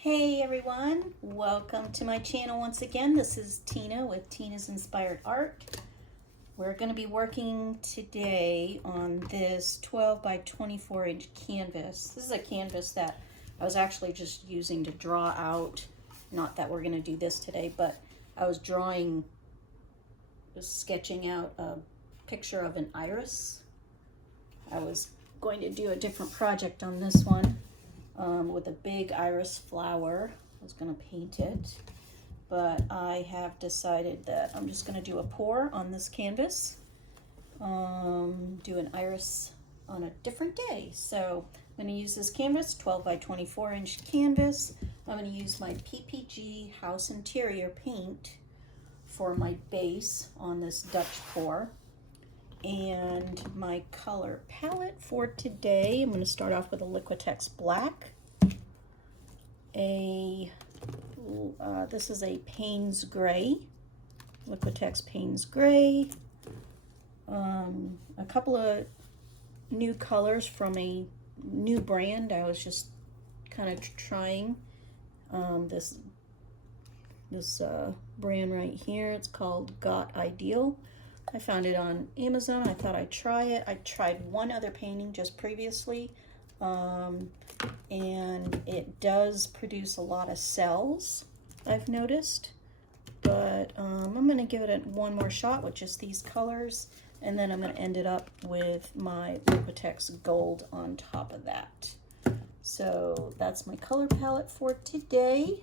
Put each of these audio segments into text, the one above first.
Hey everyone, welcome to my channel once again. This is Tina with Tina's Inspired Art. We're going to be working today on this 12 by 24 inch canvas. This is a canvas that I was actually just using to draw out, not that we're going to do this today, but I was sketching out a picture of an iris. I was going to do a different project on this one. With a big iris flower. I was going to paint it, but I have decided that I'm just going to do a pour on this canvas, do an iris on a different day. So I'm going to use this canvas, 12 by 24 inch canvas. I'm going to use my PPG House Interior paint for my base on this Dutch pour. And my color palette for today, I'm going to start off with a Liquitex black. This is a Payne's Gray, Liquitex Payne's Gray. A couple of new colors from a new brand. I was just kind of trying this brand right here. It's called Got Ideal. I found it on Amazon. I thought I'd try it. I tried one other painting just previously, and it does produce a lot of cells, I've noticed, but I'm going to give it one more shot with just these colors, and then I'm going to end it up with my Liquitex Gold on top of that. So that's my color palette for today.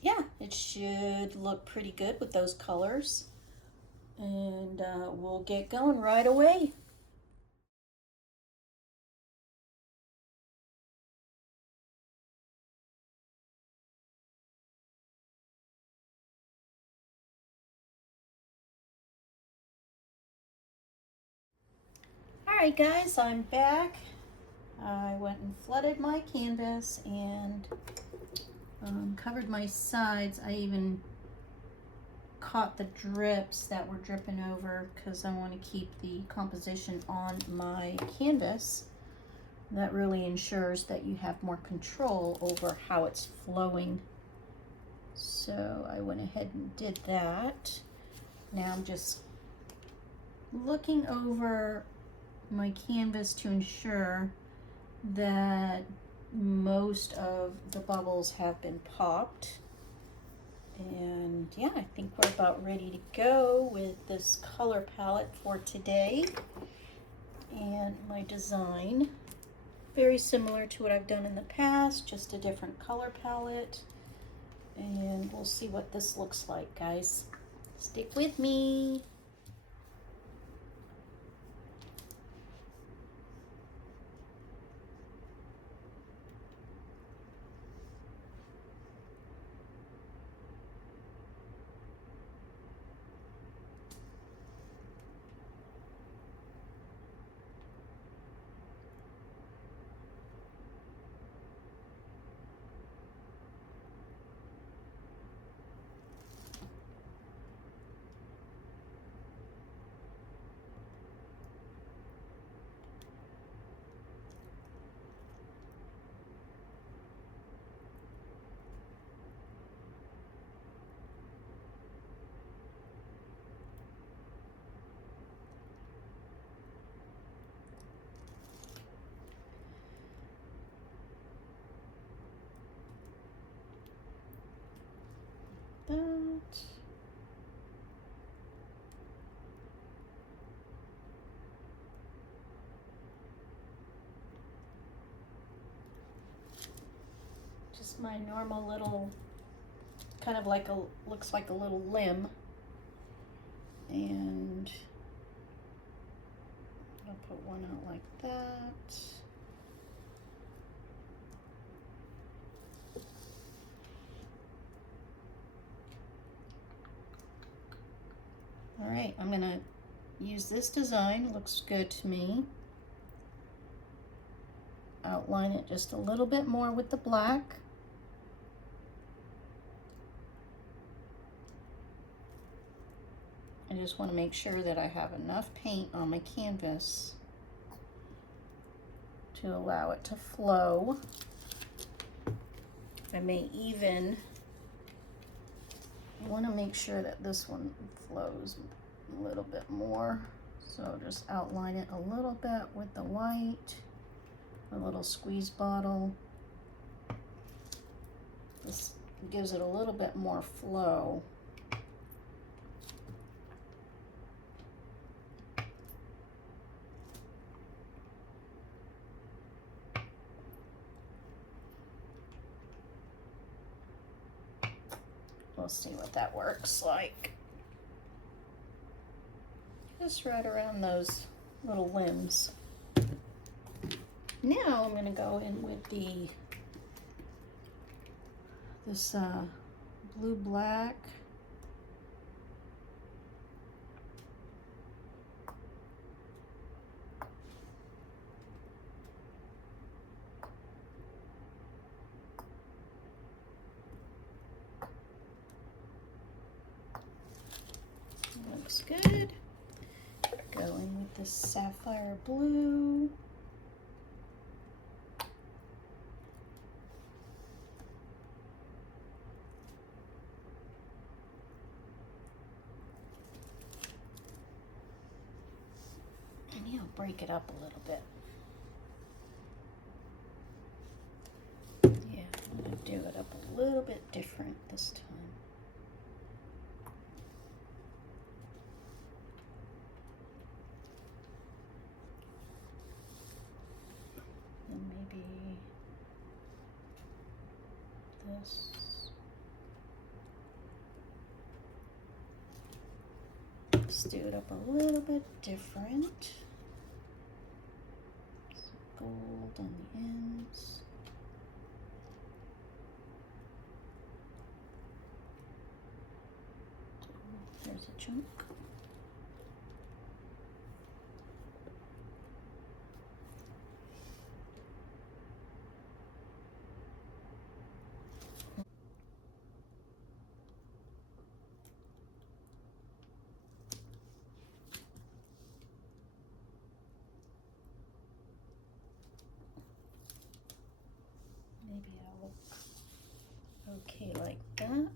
Yeah, it should look pretty good with those colors, and we'll get going right away. Alright guys, I'm back. I went and flooded my canvas and covered my sides. I even caught the drips that were dripping over because I want to keep the composition on my canvas. That really ensures that you have more control over how it's flowing. So I went ahead and did that. Now I'm just looking over my canvas to ensure that most of the bubbles have been popped. And yeah, I think we're about ready to go with this color palette for today. And my design, very similar to what I've done in the past, just a different color palette. And we'll see what this looks like, guys. Stick with me. That. Just my normal little, kind of like looks like a little limb. And I'll put one out like that. All right, I'm gonna use this design. It looks good to me. Outline it just a little bit more with the black. I just want to make sure that I have enough paint on my canvas to allow it to flow. I may even want to make sure that this one flows a little bit more. So just outline it a little bit with the white, a little squeeze bottle. This gives it a little bit more flow. We'll see what that works like. Just right around those little limbs. Now I'm going to go in with this blue black. Looks good. Going with this sapphire blue. And he'll break it up a little bit. Yeah, I'm going to do it up a little bit different this time. And maybe this. Let's do it up a little bit different. Some gold on the ends. There's a chunk. Maybe I'll look okay like that.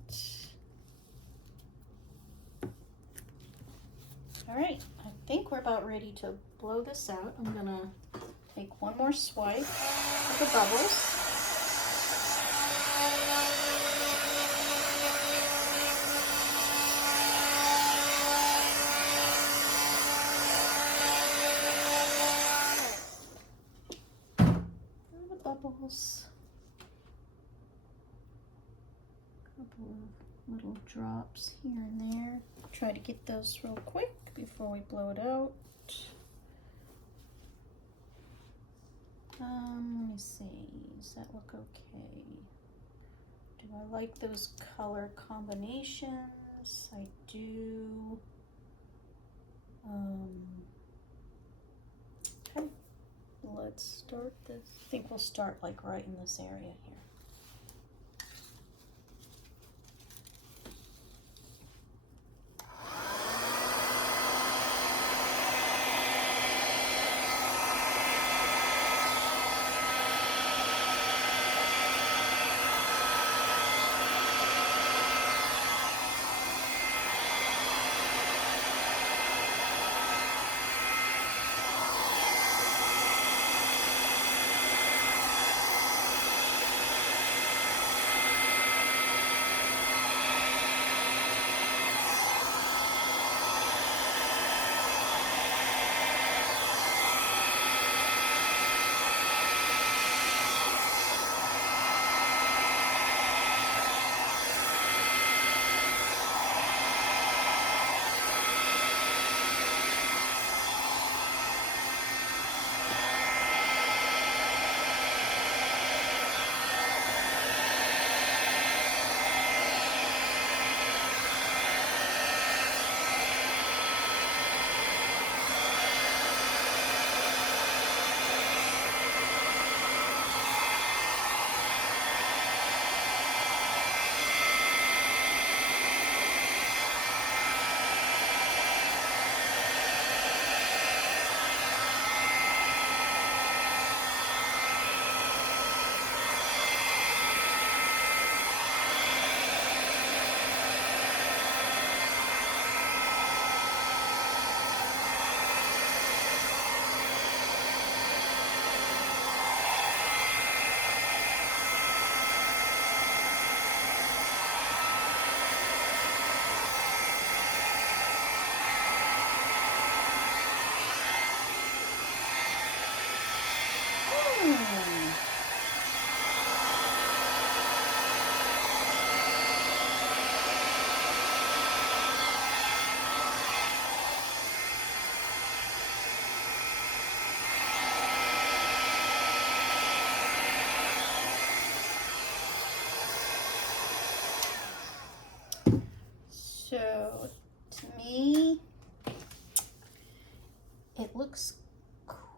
All right, I think we're about ready to blow this out. I'm gonna take one more swipe of the bubbles. Bubbles. Couple of little drops here and there. Try to get those real quick before we blow it out. Let me see. Does that look okay? Do I like those color combinations? I do. Okay. Let's start this. I think we'll start like right in this area here.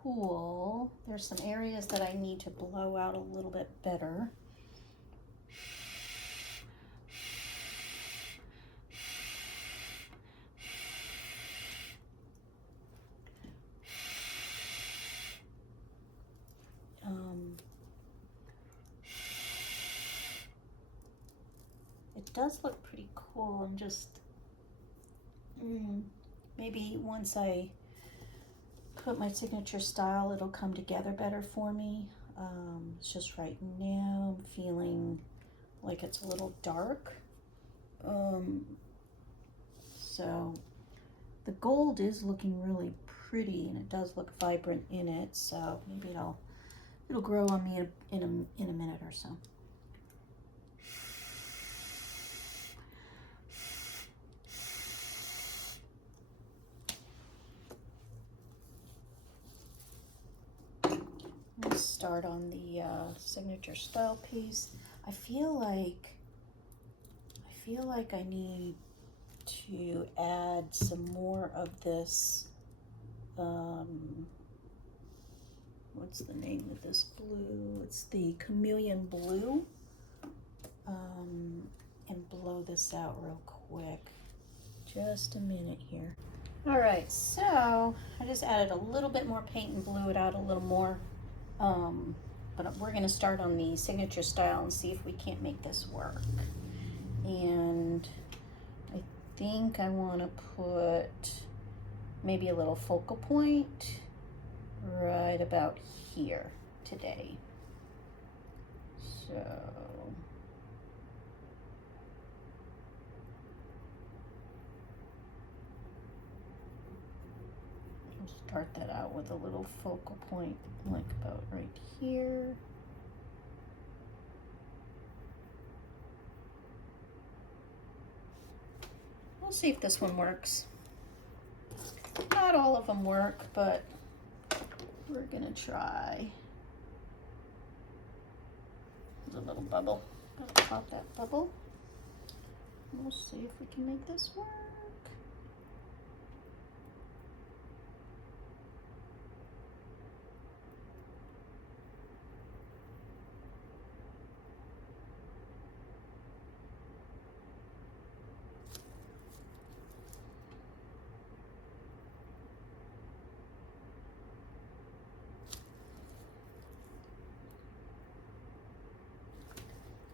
cool. There's some areas that I need to blow out a little bit better. It does look pretty cool. I'm just, maybe once I put my signature style, it'll come together better for me. It's just right now I'm feeling like it's a little dark. So the gold is looking really pretty, and it does look vibrant in it. So maybe it'll grow on me in a minute or so. Let's start on the signature style piece. I feel like I need to add some more of this, what's the name of this blue? It's the chameleon blue, and blow this out real quick. Just a minute here. All right, so I just added a little bit more paint and blew it out a little more. But we're gonna start on the signature style and see if we can't make this work. And I think I wanna put maybe a little focal point right about here today. So I'll start that out with a little focal point like about right here. We'll see if this one works. Not all of them work, but we're gonna try. There's a little bubble. Gotta pop that bubble. We'll see if we can make this work.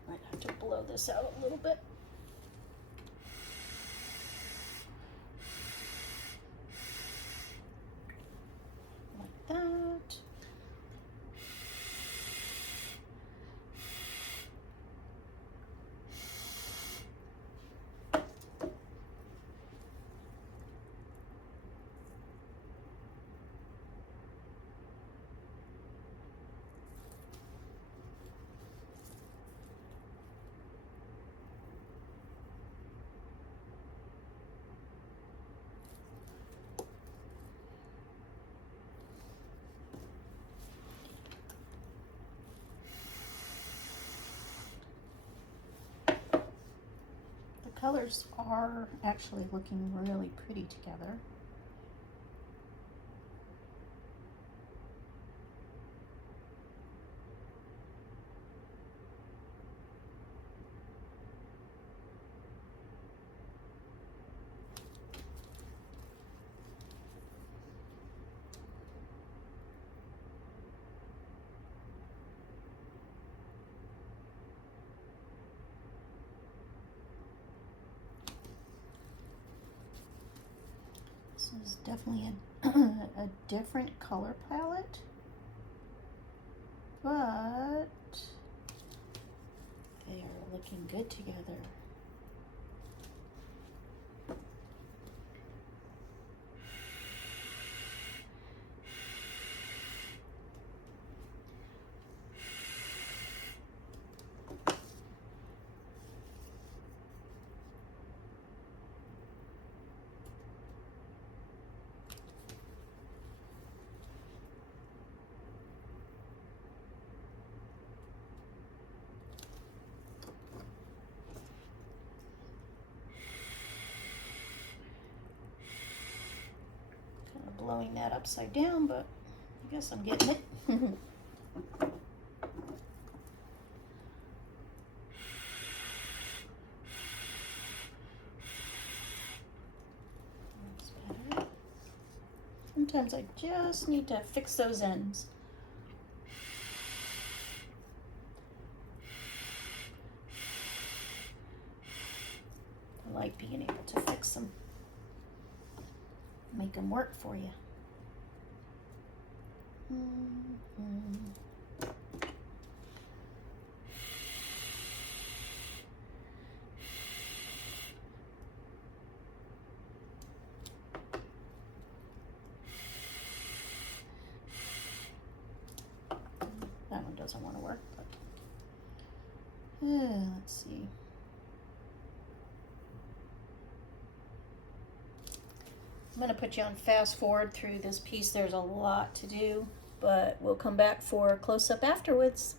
Might have to blow this out a little bit. Like that. Colors are actually looking really pretty together. This is definitely a different color palette, but they are looking good together. Blowing that upside down, but guess I'm getting it. That's better. Sometimes I just need to fix those ends. I like being able to fix them. Make them work for you. That one doesn't want to work, but let's see. I'm going to put you on fast forward through this piece. There's a lot to do, but we'll come back for a close-up afterwards.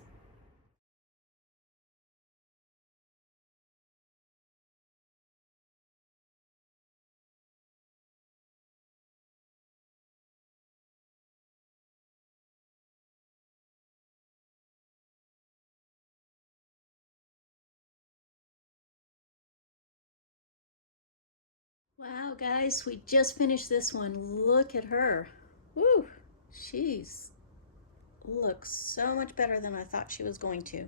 Wow, guys, we just finished this one. Look at her. Woo! She's looks so much better than I thought she was going to.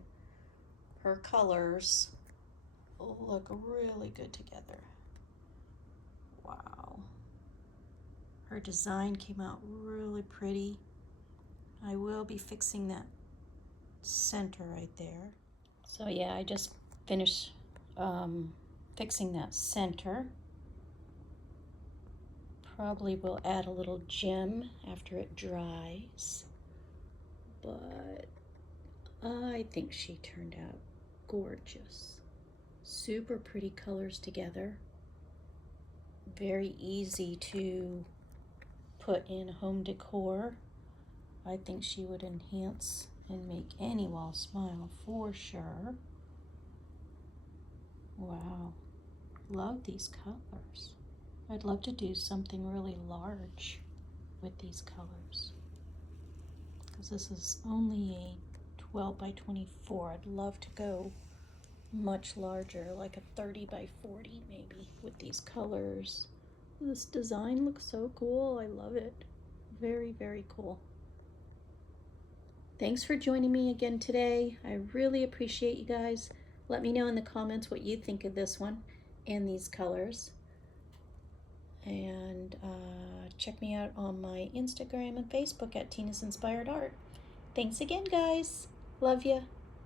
Her colors look really good together. Wow. Her design came out really pretty. I will be fixing that center right there. So yeah, I just finished fixing that center. Probably will add a little gem after it dries, but I think she turned out gorgeous. Super pretty colors together. Very easy to put in home decor. I think she would enhance and make any wall smile for sure. Wow, love these colors. I'd love to do something really large with these colors, because this is only a 12 by 24. I'd love to go much larger, like a 30 by 40 maybe, with these colors. This design looks so cool. I love it. Very, very cool. Thanks for joining me again today. I really appreciate you guys. Let me know in the comments what you think of this one and these colors. And check me out on my Instagram and Facebook at Tina's Inspired Art. Thanks again, guys. Love ya.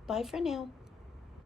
Bye for now.